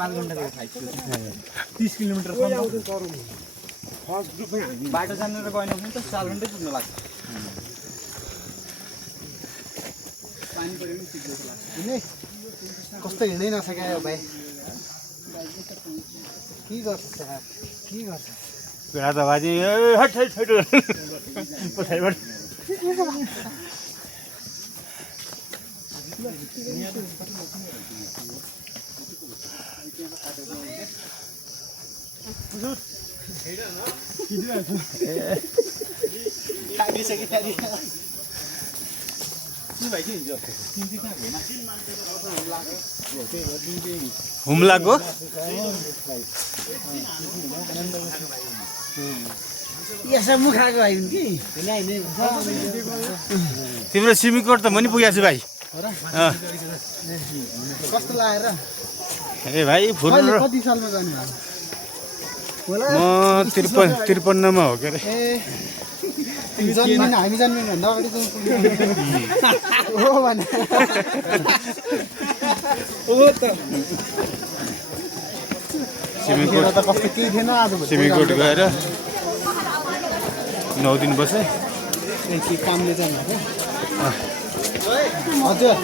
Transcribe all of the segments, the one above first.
5 घण्टाको flight 30 kilometre बाटो जानु र गएन भने त 4 घण्टै पुग्न लाग्छ पानी पऱ्यो नि सिक्दै लाग्छ कस्तो हिँड्नै नसक्यो भाइ के गर्छ पेडा त बाजे हट हट हट पछाडिबाट हुम्लाको यसो मुखाको भाइ हुन् कि तिम्रो सिमिकोट त म नि पुगेको छु भाइ कस्तो लागेर ए भाइ फुर्नु कति सालमा जानु म 53 मा हो के अरे जन्मिन हामी जन्मिनु भन्दा अगाडि हो भने सिमिकोट त कस्तो केही थिएन आज सिमिकोट गएर 9 दिन बसे के कामले जानु हजुर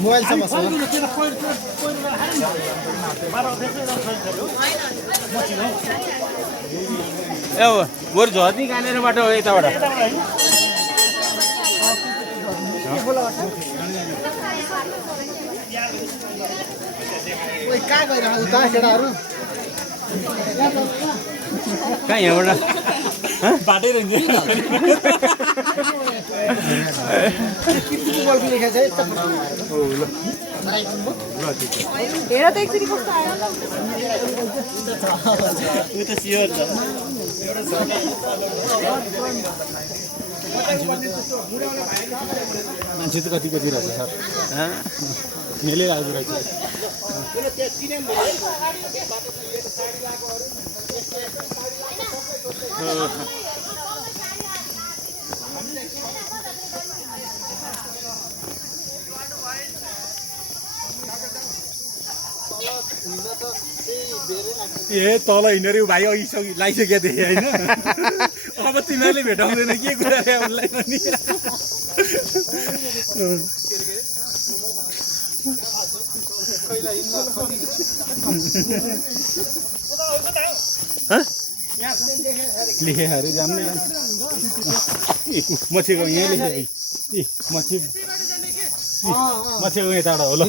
मोबाइल छ मसँग ए बरु झर्नी कानेर बाटो हो यताबाट ओइ कहाँ गइरहेको त केटाहरू कहाँ यहाँबाट बाटै रहन्छ फुटबलको लेखा छ यता हेर त एकचोटि कस्तो आयो उ त सियोर छ मान्छे त कति रहेछ सर मेलै लाग्दो रहेछ ए तल हिँडेर भाइ अघि लागिसकेको थिएँ होइन अब तिमीहरूले भेटाउँदैन के कुरा रे उसलाई पनि लेखे अरे जान्ने मछेको यहाँ लेखे मछेको यताबाट होला